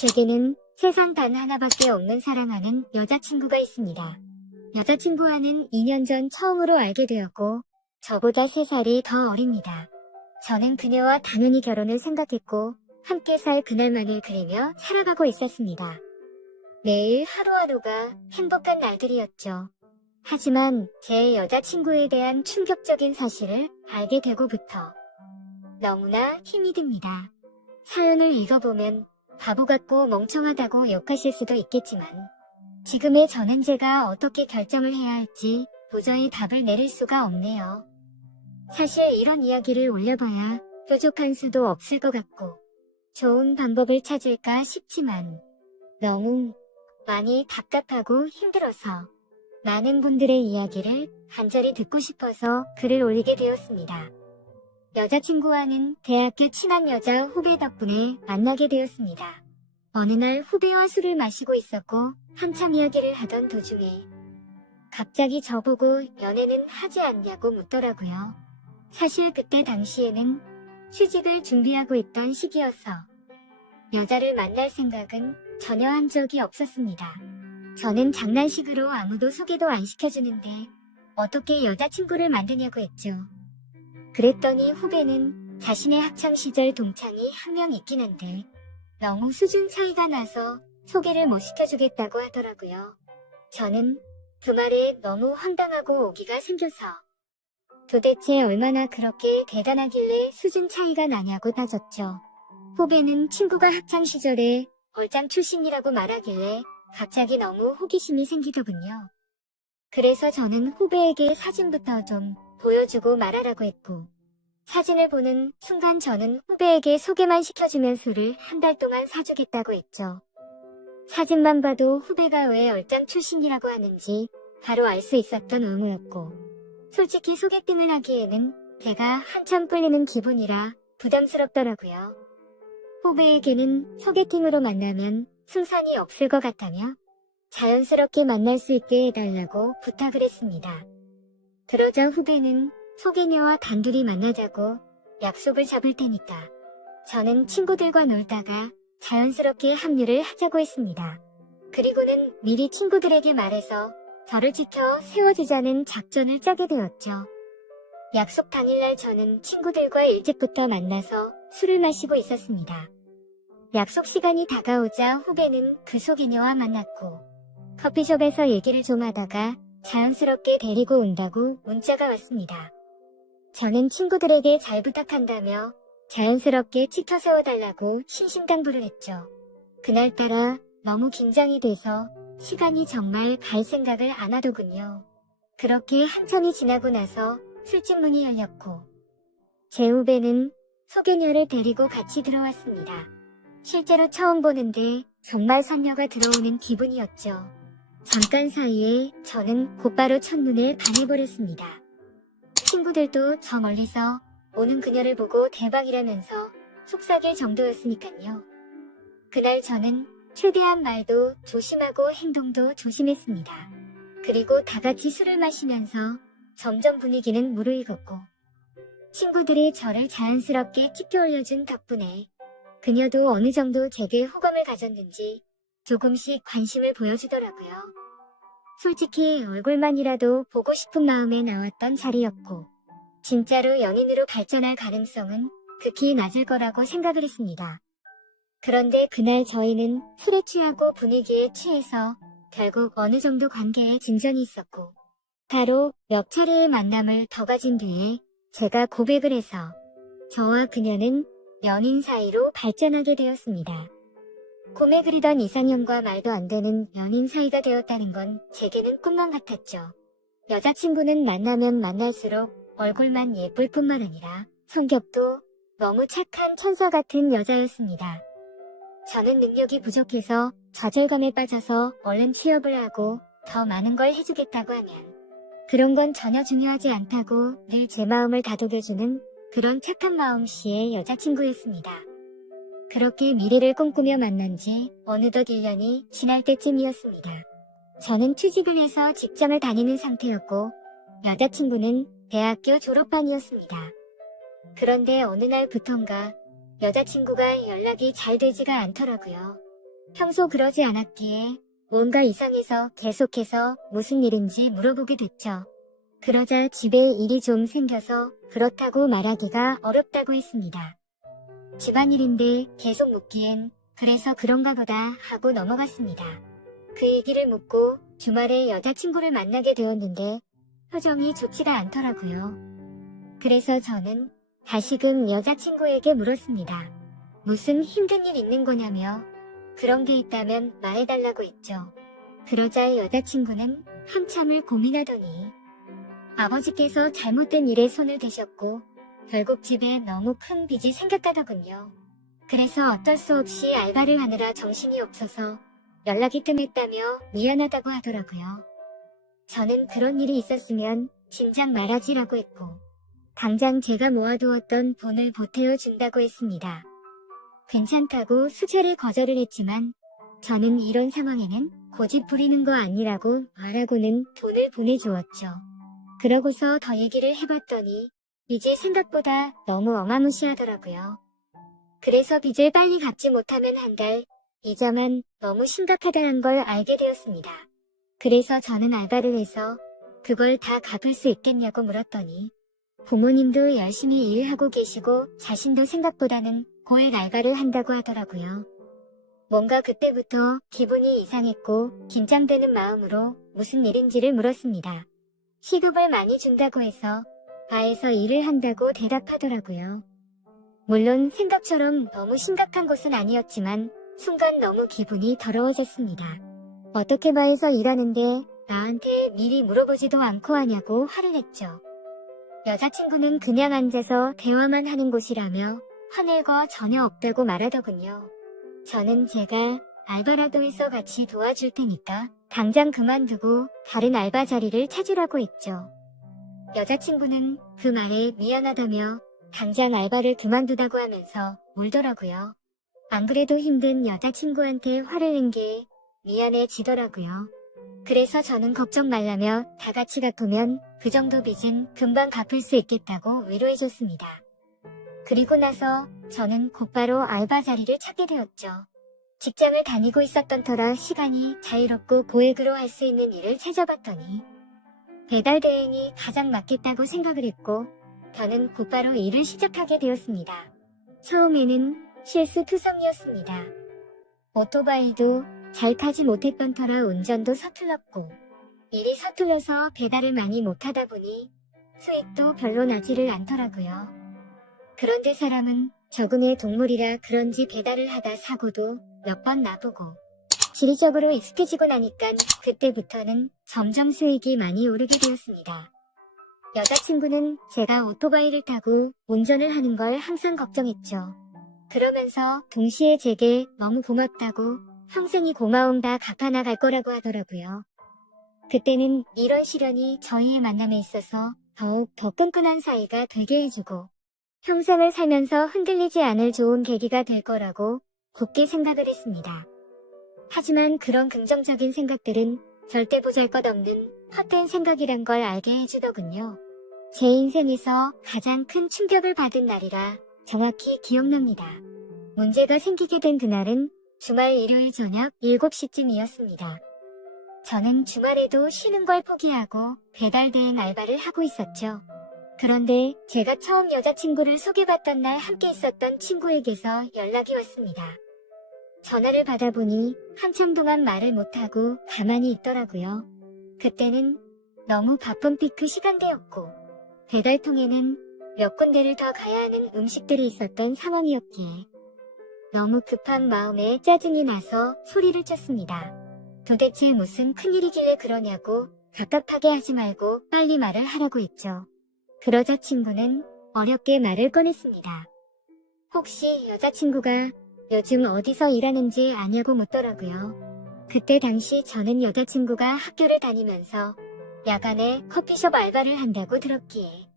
제게는 세상 단 하나밖에 없는 사랑하는 여자친구가 있습니다. 여자친구와는 2년 전 처음으로 알게 되었고 저보다 3살이 더 어립니다. 저는 그녀와 당연히 결혼을 생각했고 함께 살 그날만을 그리며 살아가고 있었습니다. 매일 하루하루가 행복한 날들이었죠. 하지만 제 여자친구에 대한 충격적인 사실을 알게 되고부터 너무나 힘이 듭니다. 사연을 읽어보면 바보 같고 멍청하다고 욕하실 수도 있겠지만 지금의 저는 제가 어떻게 결정을 해야 할지 도저히 답을 내릴 수가 없네요. 사실 이런 이야기를 올려봐야 뾰족한 수도 없을 것 같고 좋은 방법을 찾을까 싶지만 너무 많이 답답하고 힘들어서 많은 분들의 이야기를 간절히 듣고 싶어서 글을 올리게 되었습니다. 여자친구와는 대학교 친한 여자 후배 덕분에 만나게 되었습니다. 어느 날 후배와 술을 마시고 있었고 한참 이야기를 하던 도중에 갑자기 저보고 연애는 하지 않냐고 묻더라고요. 사실 그때 당시에는 취직을 준비하고 있던 시기여서 여자를 만날 생각은 전혀 한 적이 없었습니다. 저는 장난식으로 아무도 소개도 안 시켜주는데 어떻게 여자친구를 만드냐고 했죠. 그랬더니 후배는 자신의 학창시절 동창이 한 명 있긴 한데 너무 수준 차이가 나서 소개를 못 시켜주겠다고 하더라고요. 저는 그 말에 너무 황당하고 오기가 생겨서 도대체 얼마나 그렇게 대단하길래 수준 차이가 나냐고 따졌죠. 후배는 친구가 학창시절에 얼짱 출신이라고 말하길래 갑자기 너무 호기심이 생기더군요. 그래서 저는 후배에게 사진부터 좀 보여주고 말하라고 했고 사진을 보는 순간 저는 후배에게 소개만 시켜주면 술을 한 달 동안 사주겠다고 했죠. 사진만 봐도 후배가 왜 얼짱 출신이라고 하는지 바로 알 수 있었던 의무였고 솔직히 소개팅을 하기에는 제가 한참 끌리는 기분이라 부담스럽더라고요. 후배에게는 소개팅으로 만나면 승산이 없을 것 같다며 자연스럽게 만날 수 있게 해달라고 부탁을 했습니다. 그러자 후배는 소개녀와 단둘이 만나자고 약속을 잡을 테니까 저는 친구들과 놀다가 자연스럽게 합류를 하자고 했습니다. 그리고는 미리 친구들에게 말해서 저를 지켜 세워주자는 작전을 짜게 되었죠. 약속 당일날 저는 친구들과 일찍부터 만나서 술을 마시고 있었습니다. 약속 시간이 다가오자 후배는 그 소개녀와 만났고 커피숍에서 얘기를 좀 하다가 자연스럽게 데리고 온다고 문자가 왔습니다. 저는 친구들에게 잘 부탁한다며 자연스럽게 치켜 세워달라고 신신당부를 했죠. 그날따라 너무 긴장이 돼서 시간이 정말 갈 생각을 안 하더군요. 그렇게 한참이 지나고 나서 술집 문이 열렸고 제 후배는 소개녀를 데리고 같이 들어왔습니다. 실제로 처음 보는데 정말 선녀가 들어오는 기분이었죠. 잠깐 사이에 저는 곧바로 첫눈에 반해버렸습니다. 친구들도 저 멀리서 오는 그녀를 보고 대박이라면서 속삭일 정도였으니까요. 그날 저는 최대한 말도 조심하고 행동도 조심했습니다. 그리고 다 같이 술을 마시면서 점점 분위기는 무르익었고 친구들이 저를 자연스럽게 치켜 올려준 덕분에 그녀도 어느 정도 제게 호감을 가졌는지 조금씩 관심을 보여주더라고요. 솔직히 얼굴만이라도 보고 싶은 마음에 나왔던 자리였고 진짜로 연인으로 발전할 가능성은 극히 낮을 거라고 생각을 했습니다. 그런데 그날 저희는 술에 취하고 분위기에 취해서 결국 어느 정도 관계에 진전이 있었고 바로 몇 차례의 만남을 더 가진 뒤에 제가 고백을 해서 저와 그녀는 연인 사이로 발전하게 되었습니다. 꿈에 그리던 이상형과 말도 안 되는 연인 사이가 되었다는 건 제게는 꿈만 같았죠. 여자친구는 만나면 만날수록 얼굴만 예쁠 뿐만 아니라 성격도 너무 착한 천사 같은 여자였습니다. 저는 능력이 부족해서 좌절감에 빠져서 얼른 취업을 하고 더 많은 걸 해주겠다고 하면 그런 건 전혀 중요하지 않다고 늘 제 마음을 다독여주는 그런 착한 마음씨의 여자친구였습니다. 그렇게 미래를 꿈꾸며 만난 지 어느덧 1년이 지날 때쯤이었습니다. 저는 취직을 해서 직장을 다니는 상태였고 여자친구는 대학교 졸업반이었습니다. 그런데 어느 날부턴가 여자친구가 연락이 잘 되지가 않더라고요. 평소 그러지 않았기에 뭔가 이상해서 계속해서 무슨 일인지 물어보게 됐죠. 그러자 집에 일이 좀 생겨서 그렇다고 말하기가 어렵다고 했습니다. 집안일인데 계속 묻기엔 그래서 그런가 보다 하고 넘어갔습니다. 그 얘기를 묻고 주말에 여자친구를 만나게 되었는데 표정이 좋지가 않더라고요. 그래서 저는 다시금 여자친구에게 물었습니다. 무슨 힘든 일 있는 거냐며 그런 게 있다면 말해달라고 했죠. 그러자 여자친구는 한참을 고민하더니 아버지께서 잘못된 일에 손을 대셨고 결국 집에 너무 큰 빚이 생겼다더군요. 그래서 어쩔 수 없이 알바를 하느라 정신이 없어서 연락이 뜸했다며 미안하다고 하더라고요. 저는 그런 일이 있었으면 진작 말하지라고 했고 당장 제가 모아두었던 돈을 보태어 준다고 했습니다. 괜찮다고 수차례 거절을 했지만 저는 이런 상황에는 고집 부리는 거 아니라고 말하고는 돈을 보내주었죠. 그러고서 더 얘기를 해봤더니 빚이 생각보다 너무 어마무시하더라고요. 그래서 빚을 빨리 갚지 못하면 한 달, 이자만 너무 심각하다는 걸 알게 되었습니다. 그래서 저는 알바를 해서 그걸 다 갚을 수 있겠냐고 물었더니 부모님도 열심히 일하고 계시고 자신도 생각보다는 고액 알바를 한다고 하더라고요. 뭔가 그때부터 기분이 이상했고 긴장되는 마음으로 무슨 일인지를 물었습니다. 시급을 많이 준다고 해서 바에서 일을 한다고 대답하더라고요. 물론 생각처럼 너무 심각한 것은 아니었지만 순간 너무 기분이 더러워졌습니다. 어떻게 바에서 일하는데 나한테 미리 물어보지도 않고 하냐고 화를 냈죠. 여자친구는 그냥 앉아서 대화만 하는 곳이라며 화낼 거 전혀 없다고 말하더군요. 저는 제가 알바라도 해서 같이 도와줄 테니까 당장 그만두고 다른 알바 자리를 찾으라고 했죠. 여자친구는 그 말에 미안하다며 당장 알바를 그만두다고 하면서 울더라고요. 안 그래도 힘든 여자친구한테 화를 낸 게 미안해지더라고요. 그래서 저는 걱정 말라며 다 같이 갚으면 그 정도 빚은 금방 갚을 수 있겠다고 위로해줬습니다. 그리고 나서 저는 곧바로 알바 자리를 찾게 되었죠. 직장을 다니고 있었던 터라 시간이 자유롭고 고액으로 할 수 있는 일을 찾아봤더니 배달 대행이 가장 맞겠다고 생각을 했고 저는 곧바로 일을 시작하게 되었습니다. 처음에는 실수투성이었습니다. 오토바이도 잘 타지 못했던 터라 운전도 서툴렀고 일이 서툴러서 배달을 많이 못하다 보니 수익도 별로 나지를 않더라고요. 그런데 사람은 적응의 동물이라 그런지 배달을 하다 사고도 몇 번 나보고 지리적으로 익숙해지고 나니깐 그때부터는 점점 수익이 많이 오르게 되었습니다. 여자친구는 제가 오토바이를 타고 운전을 하는 걸 항상 걱정했죠. 그러면서 동시에 제게 너무 고맙다고 평생이 고마움 다 갚아나갈 거라고 하더라고요. 그때는 이런 시련이 저희의 만남에 있어서 더욱 더 끈끈한 사이가 되게 해주고 평생을 살면서 흔들리지 않을 좋은 계기가 될 거라고 굳게 생각을 했습니다. 하지만 그런 긍정적인 생각들은 절대 보잘것없는 헛된 생각이란 걸 알게 해주더군요. 제 인생에서 가장 큰 충격을 받은 날이라 정확히 기억납니다. 문제가 생기게 된 그날은 주말 일요일 저녁 7시쯤이었습니다. 저는 주말에도 쉬는 걸 포기하고 배달 대행 알바를 하고 있었죠. 그런데 제가 처음 여자친구를 소개받던 날 함께 있었던 친구에게서 연락이 왔습니다. 전화를 받아보니 한참 동안 말을 못하고 가만히 있더라고요. 그때는 너무 바쁜 피크 시간대였고 배달통에는 몇 군데를 더 가야 하는 음식들이 있었던 상황이었기에 너무 급한 마음에 짜증이 나서 소리를 쳤습니다. 도대체 무슨 큰일이길래 그러냐고 갑갑하게 하지 말고 빨리 말을 하라고 했죠. 그러자 친구는 어렵게 말을 꺼냈습니다. 혹시 여자친구가 요즘 어디서 일하는지 아냐고 묻더라고요. 그때 당시 저는 여자친구가 학교를 다니면서 야간에 커피숍 알바를 한다고 들었기에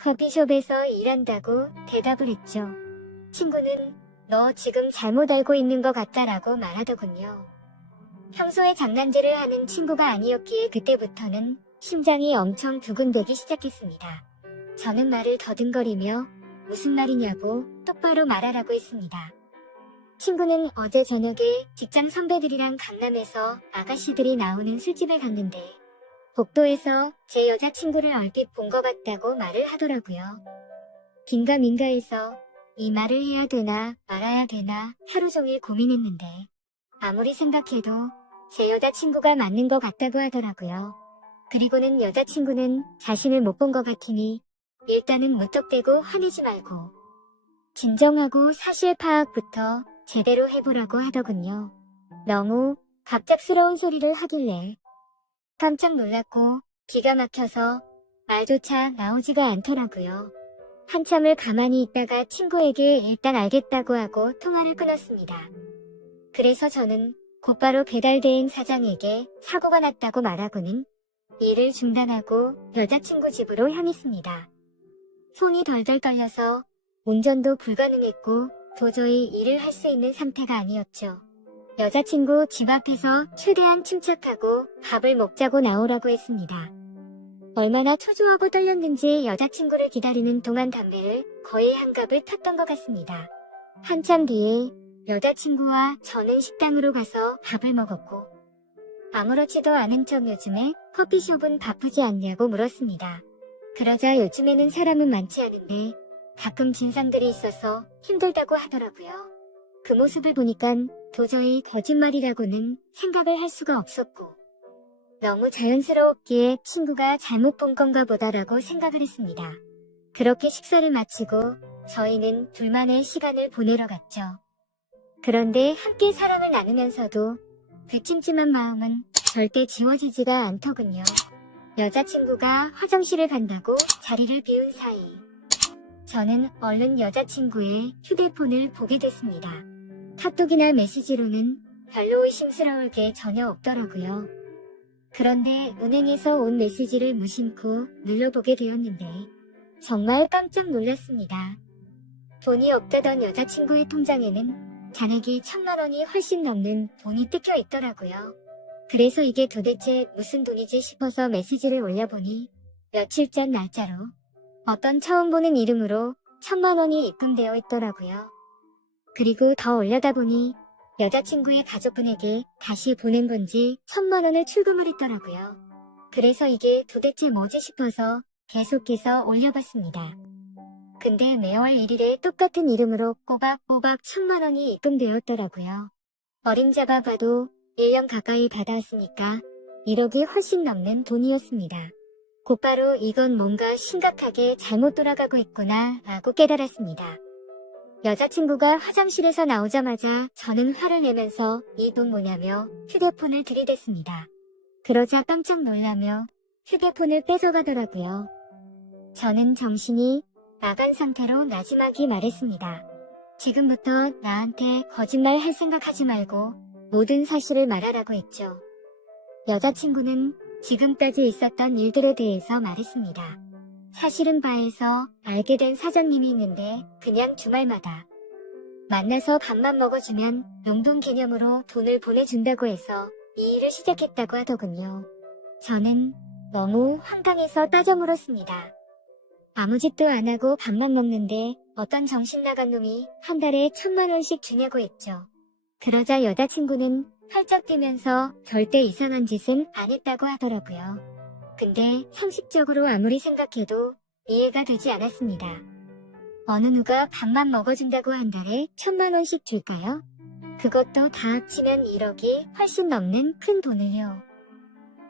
커피숍에서 일한다고 대답을 했죠. 친구는 너 지금 잘못 알고 있는 것 같다라고 말하더군요. 평소에 장난질을 하는 친구가 아니었기에 그때부터는 심장이 엄청 두근대기 시작했습니다. 저는 말을 더듬거리며 무슨 말이냐고 똑바로 말하라고 했습니다. 친구는 어제 저녁에 직장 선배들이랑 강남에서 아가씨들이 나오는 술집에 갔는데 복도에서 제 여자친구를 얼핏 본 것 같다고 말을 하더라고요. 긴가민가해서 이 말을 해야 되나 말아야 되나 하루 종일 고민했는데 아무리 생각해도 제 여자친구가 맞는 것 같다고 하더라고요. 그리고는 여자친구는 자신을 못 본 것 같으니 일단은 무턱대고 화내지 말고 진정하고 사실 파악부터 제대로 해보라고 하더군요. 너무 갑작스러운 소리를 하길래 깜짝 놀랐고 기가 막혀서 말조차 나오지가 않더라고요. 한참을 가만히 있다가 친구에게 일단 알겠다고 하고 통화를 끊었습니다. 그래서 저는 곧바로 배달대행 사장에게 사고가 났다고 말하고는 일을 중단하고 여자친구 집으로 향했습니다. 손이 덜덜 떨려서 운전도 불가능했고 도저히 일을 할 수 있는 상태가 아니었죠. 여자친구 집 앞에서 최대한 침착하고 밥을 먹자고 나오라고 했습니다. 얼마나 초조하고 떨렸는지 여자친구를 기다리는 동안 담배를 거의 한 갑을 탔던 것 같습니다. 한참 뒤에 여자친구와 저는 식당으로 가서 밥을 먹었고 아무렇지도 않은 척 요즘에 커피숍은 바쁘지 않냐고 물었습니다. 그러자 요즘에는 사람은 많지 않은데 가끔 진상들이 있어서 힘들다고 하더라고요. 그 모습을 보니까 도저히 거짓말이라고는 생각을 할 수가 없었고 너무 자연스러웠기에 친구가 잘못 본 건가 보다라고 생각을 했습니다. 그렇게 식사를 마치고 저희는 둘만의 시간을 보내러 갔죠. 그런데 함께 사랑을 나누면서도 그 찜찜한 마음은 절대 지워지지가 않더군요. 여자친구가 화장실을 간다고 자리를 비운 사이 저는 얼른 여자친구의 휴대폰을 보게 됐습니다. 카톡이나 메시지로는 별로 의심스러울 게 전혀 없더라고요. 그런데 은행에서 온 메시지를 무심코 눌러보게 되었는데 정말 깜짝 놀랐습니다. 돈이 없다던 여자친구의 통장에는 잔액이 1,000만 원이 훨씬 넘는 돈이 뜯겨 있더라고요. 그래서 이게 도대체 무슨 돈이지 싶어서 메시지를 올려보니 며칠 전 날짜로 어떤 처음 보는 이름으로 1,000만 원이 입금되어 있더라고요. 그리고 더 올려다 보니 여자친구의 가족분에게 다시 보낸 건지 1,000만 원을 출금을 했더라고요. 그래서 이게 도대체 뭐지 싶어서 계속해서 올려봤습니다. 근데 매월 1일에 똑같은 이름으로 꼬박꼬박 1,000만 원이 입금되었더라고요. 어림잡아 봐도 1년 가까이 받아왔으니까 1억이 훨씬 넘는 돈이었습니다. 곧바로 이건 뭔가 심각하게 잘못 돌아가고 있구나 라고 깨달았습니다. 여자친구가 화장실에서 나오자마자 저는 화를 내면서 이 돈 뭐냐며 휴대폰을 들이댔습니다. 그러자 깜짝 놀라며 휴대폰을 뺏어가더라고요. 저는 정신이 나간 상태로 나지막이 말했습니다. 지금부터 나한테 거짓말 할 생각하지 말고 모든 사실을 말하라고 했죠. 여자친구는 지금까지 있었던 일들에 대해서 말했습니다. 사실은 바에서 알게 된 사장님이 있는데 그냥 주말마다 만나서 밥만 먹어주면 용돈 개념으로 돈을 보내준다고 해서 이 일을 시작했다고 하더군요. 저는 너무 황당해서 따져 물었습니다. 아무 짓도 안 하고 밥만 먹는데 어떤 정신 나간 놈이 한 달에 1,000만 원씩 주냐고 했죠. 그러자 여자친구는 활짝 뛰면서 절대 이상한 짓은 안 했다고 하더라고요. 근데 상식적으로 아무리 생각해도 이해가 되지 않았습니다. 어느 누가 밥만 먹어준다고 한 달에 1,000만 원씩 줄까요? 그것도 다 합치면 1억이 훨씬 넘는 큰 돈을요.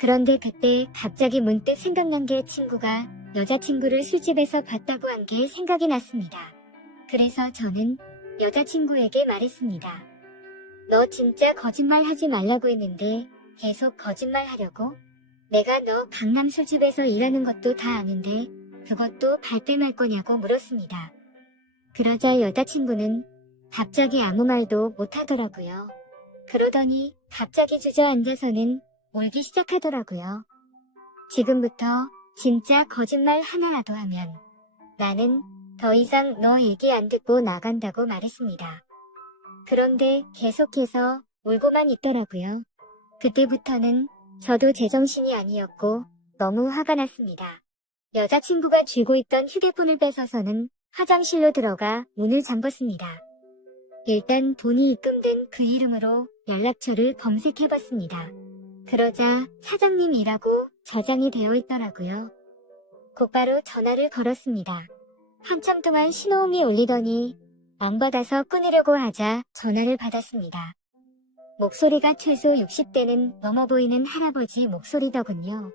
그런데 그때 갑자기 문득 생각난 게 친구가 여자친구를 술집에서 봤다고 한 게 생각이 났습니다. 그래서 저는 여자친구에게 말했습니다. 너 진짜 거짓말 하지 말라고 했는데 계속 거짓말 하려고? 내가 너 강남 술집에서 일하는 것도 다 아는데 그것도 발뺌할 거냐고 물었습니다. 그러자 여자친구는 갑자기 아무 말도 못하더라고요. 그러더니 갑자기 주저앉아서는 울기 시작하더라고요. 지금부터 진짜 거짓말 하나라도 하면 나는 더 이상 너 얘기 안 듣고 나간다고 말했습니다. 그런데 계속해서 울고만 있더라고요. 그때부터는 저도 제정신이 아니었고 너무 화가 났습니다. 여자친구가 쥐고 있던 휴대폰을 뺏어서는 화장실로 들어가 문을 잠궜습니다. 일단 돈이 입금된 그 이름으로 연락처를 검색해봤습니다. 그러자 사장님이라고 저장이 되어 있더라고요. 곧바로 전화를 걸었습니다. 한참 동안 신호음이 울리더니 안 받아서 끊으려고 하자 전화를 받았습니다. 목소리가 최소 60대는 넘어 보이는 할아버지 목소리더군요.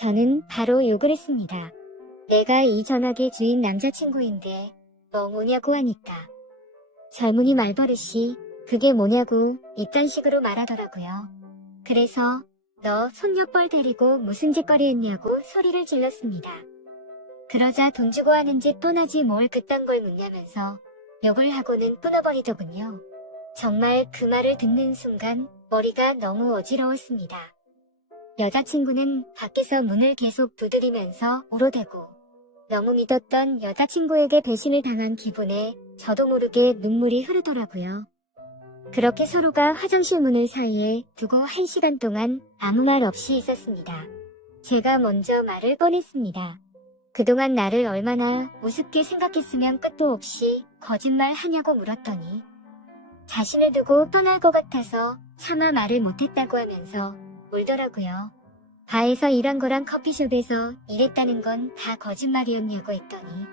저는 바로 욕을 했습니다. 내가 이 전화기 주인 남자친구인데 너 뭐냐고 하니까 젊은이 말버릇이 그게 뭐냐고 이딴 식으로 말하더라고요. 그래서 너 손녀뻘 데리고 무슨 짓거리 했냐고 소리를 질렀습니다. 그러자 돈 주고 하는 짓 뻔하지 뭘 그딴 걸 묻냐면서 욕을 하고는 끊어버리더군요. 정말 그 말을 듣는 순간 머리가 너무 어지러웠습니다. 여자친구는 밖에서 문을 계속 두드리면서 울어대고 너무 믿었던 여자친구에게 배신을 당한 기분에 저도 모르게 눈물이 흐르더라고요. 그렇게 서로가 화장실 문을 사이에 두고 1시간 동안 아무 말 없이 있었습니다. 제가 먼저 말을 꺼냈습니다. 그동안 나를 얼마나 우습게 생각했으면 끝도 없이 거짓말 하냐고 물었더니 자신을 두고 떠날 것 같아서 차마 말을 못했다고 하면서 울더라고요. 바에서 일한 거랑 커피숍에서 일했다는 건 다 거짓말이었냐고 했더니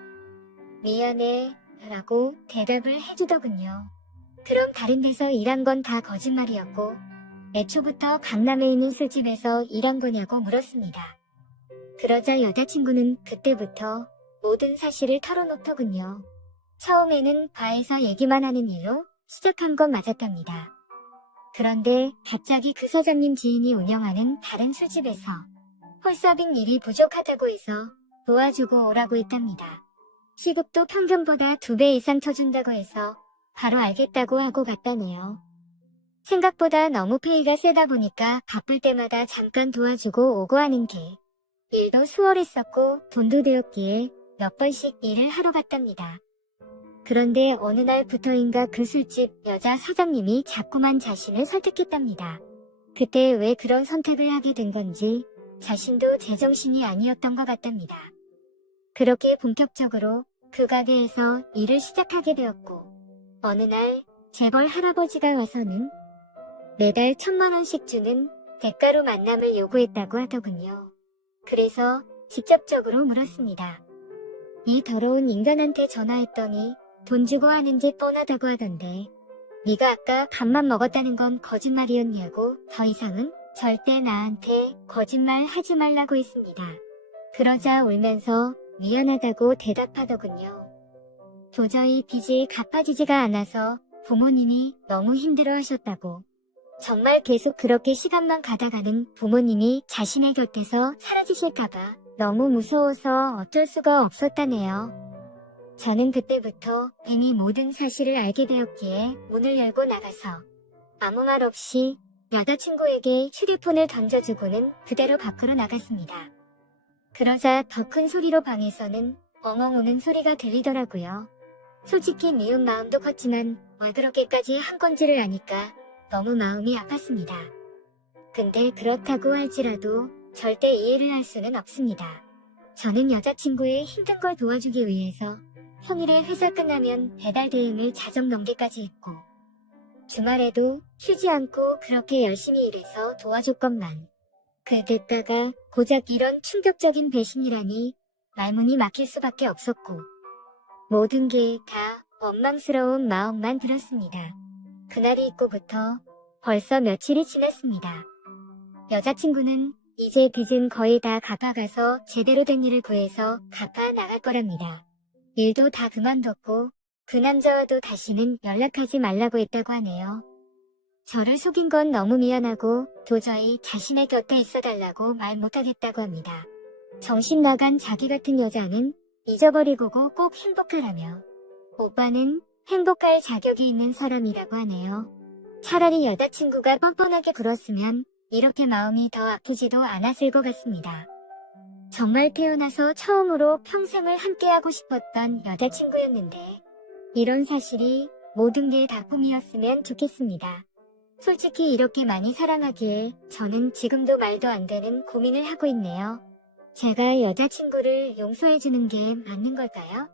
미안해 라고 대답을 해주더군요. 그럼 다른 데서 일한 건 다 거짓말이었고 애초부터 강남에 있는 술집에서 일한 거냐고 물었습니다. 그러자 여자친구는 그때부터 모든 사실을 털어놓더군요. 처음에는 바에서 얘기만 하는 일로 시작한 건 맞았답니다. 그런데 갑자기 그 사장님 지인이 운영하는 다른 술집에서 홀서빙 일이 부족하다고 해서 도와주고 오라고 했답니다. 시급도 평균보다 2배 이상 쳐준다고 해서 바로 알겠다고 하고 갔다네요. 생각보다 너무 페이가 세다 보니까 바쁠 때마다 잠깐 도와주고 오고 하는 게 일도 수월했었고 돈도 되었기에 몇 번씩 일을 하러 갔답니다. 그런데 어느 날부터인가 그 술집 여자 사장님이 자꾸만 자신을 설득했답니다. 그때 왜 그런 선택을 하게 된 건지 자신도 제정신이 아니었던 것 같답니다. 그렇게 본격적으로 그 가게에서 일을 시작하게 되었고 어느 날 재벌 할아버지가 와서는 매달 1,000만 원씩 주는 대가로 만남을 요구했다고 하더군요. 그래서 직접적으로 물었습니다. 이 더러운 인간한테 전화했더니 돈 주고 하는 짓 뻔하다고 하던데 네가 아까 밥만 먹었다는 건 거짓말이었냐고 더 이상은 절대 나한테 거짓말 하지 말라고 했습니다. 그러자 울면서 미안하다고 대답하더군요. 도저히 빚이 갚아지지가 않아서 부모님이 너무 힘들어 하셨다고. 정말 계속 그렇게 시간만 가다가는 부모님이 자신의 곁에서 사라지실까봐 너무 무서워서 어쩔 수가 없었다네요. 저는 그때부터 이미 모든 사실을 알게 되었기에 문을 열고 나가서 아무 말 없이 여자친구에게 휴대폰을 던져주고는 그대로 밖으로 나갔습니다. 그러자 더 큰 소리로 방에서는 엉엉 우는 소리가 들리더라고요. 솔직히 미운 마음도 컸지만 왜 그렇게까지 한 건지를 아니까 너무 마음이 아팠습니다. 근데 그렇다고 할지라도 절대 이해를 할 수는 없습니다. 저는 여자친구의 힘든 걸 도와주기 위해서 평일에 회사 끝나면 배달 대행을 자정 넘게까지 했고 주말에도 쉬지 않고 그렇게 열심히 일해서 도와줬건만 그 대가가 고작 이런 충격적인 배신이라니 말문이 막힐 수밖에 없었고 모든 게 다 원망스러운 마음만 들었습니다. 그날이 있고부터 벌써 며칠이 지났습니다. 여자친구는 이제 빚은 거의 다 갚아가서 제대로 된 일을 구해서 갚아 나갈 거랍니다. 일도 다 그만뒀고 그 남자와도 다시는 연락하지 말라고 했다고 하네요. 저를 속인 건 너무 미안하고 도저히 자신의 곁에 있어달라고 말 못하겠다고 합니다. 정신 나간 자기 같은 여자는 잊어버리고고 꼭 행복하라며 오빠는 행복할 자격이 있는 사람이라고 하네요. 차라리 여자친구가 뻔뻔하게 굴었으면 이렇게 마음이 더 아프지도 않았을 것 같습니다. 정말 태어나서 처음으로 평생을 함께하고 싶었던 여자친구였는데 이런 사실이 모든 게 다 꿈이었으면 좋겠습니다. 솔직히 이렇게 많이 사랑하기에 저는 지금도 말도 안 되는 고민을 하고 있네요. 제가 여자친구를 용서해주는 게 맞는 걸까요?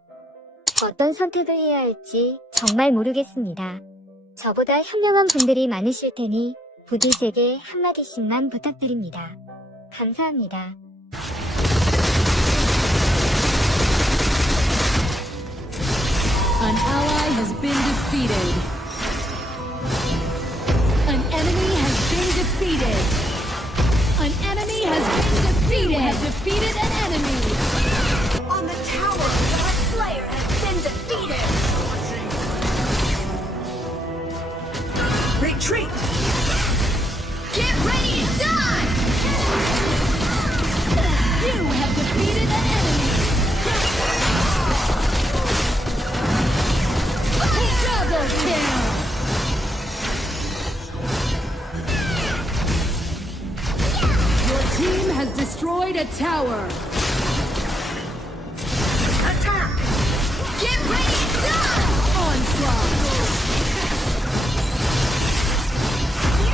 어떤 선택을 해야 할지 정말 모르겠습니다. 저보다 현명한 분들이 많으실 테니 부디 제게 한마디씩만 부탁드립니다. 감사합니다. An ally has been defeated. An enemy has been defeated. An enemy has been defeated. You have defeated an enemy. On the tower, the Slayer has been defeated! Retreat! Get ready to die! You have defeated an enemy. Double kill. Your team has destroyed a tower. Attack! Get ready to die! Onslaught.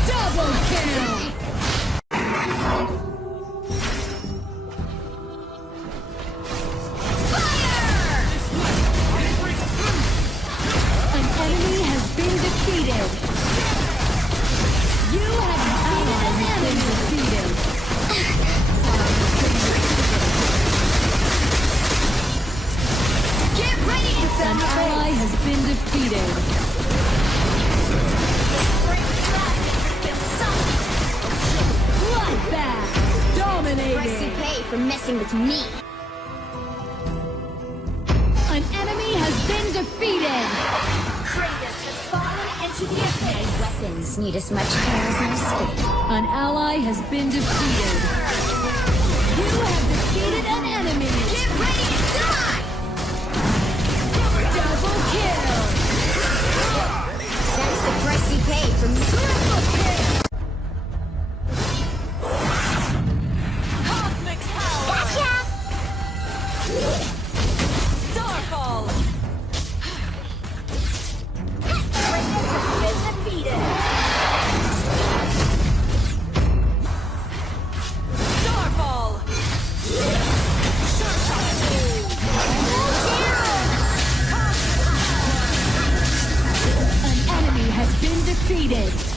Double kill. An enemy has been defeated. You have defeated an enemy. Defeated. Get ready to An ally has been defeated. Bloodbath. Price you Dominating. pay for messing with me! An enemy has been defeated. Kratos has fallen into the abyss! My weapons need as much care as my skin. An ally has been defeated. You have defeated an enemy. Get ready to die! Double kill. That's the price you pay for triple kill! Cosmic power! Gotcha! Starfall! Kratos has been defeated! Starfall! Sure shot! An enemy has been defeated. An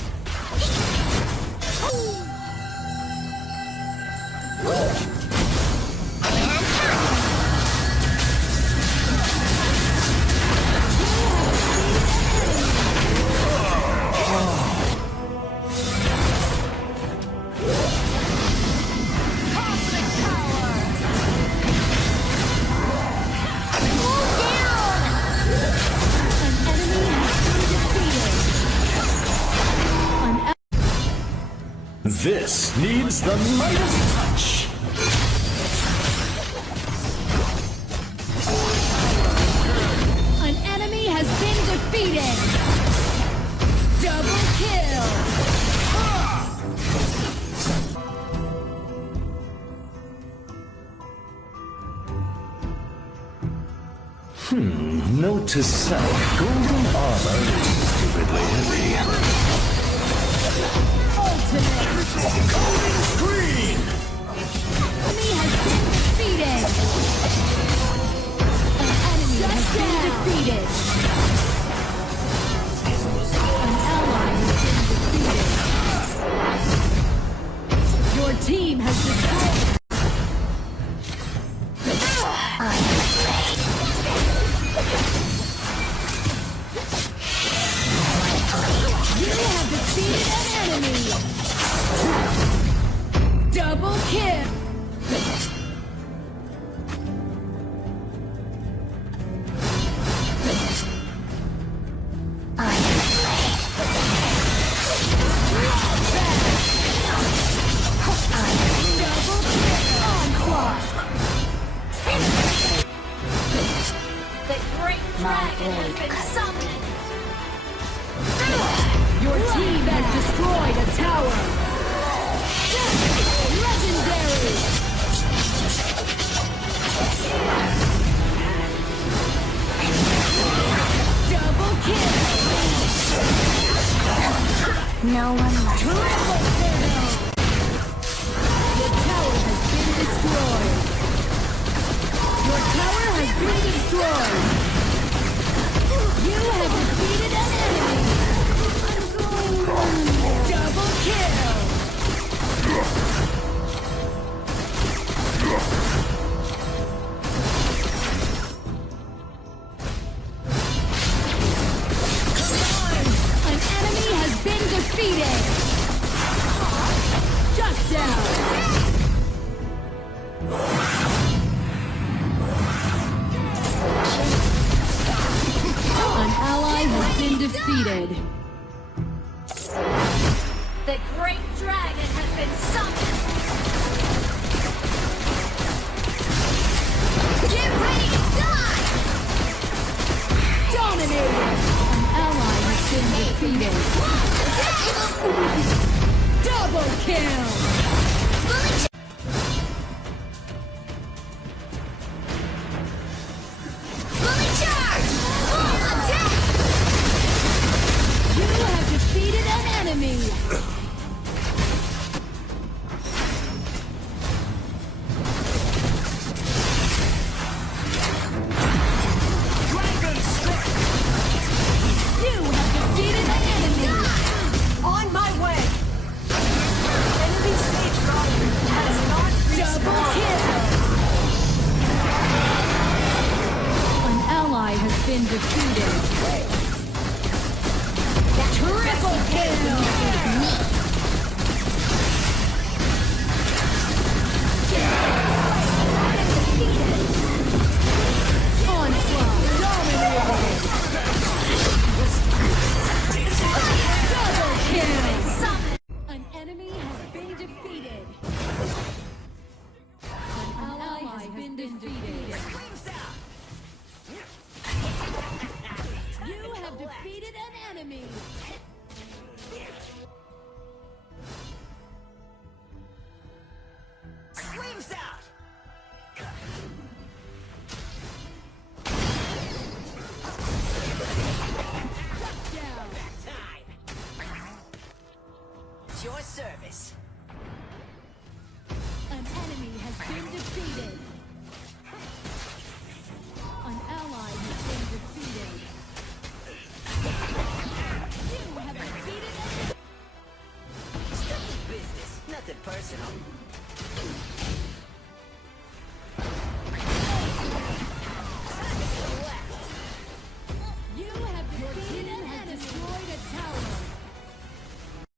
enemy has been defeated. An This needs the Midas touch. An enemy has been defeated. Double kill. Note to self, golden armor is stupidly heavy. Ultimate. Golden screen! Enemy has been defeated. An enemy has been defeated. An ally has been defeated. Your team has destroyed. You have defeated an enemy. Double kill. Double kill. Onslaught. The great dragon has been summoned! Your team has destroyed a tower. Legendary. Double kill. No one left. Triple kill. The tower has been destroyed. Your tower has been destroyed. You have defeated an enemy. Double kill! An enemy has been defeated! Shut down! An ally has been defeated. The great dragon has been summoned. Get ready to die! Dominated! An ally has been defeated. Double kill! Fully charged! Full attack! You have defeated an enemy! You have defeated an enemy! On my way! Enemy stage value has not Double respawned. kill! An ally has been defeated. Triple kill! Onslaught! Dominated! Double kill! An enemy has been defeated. An ally has been defeated. You have defeated an enemy. Flames out! Down. Time! It's your service.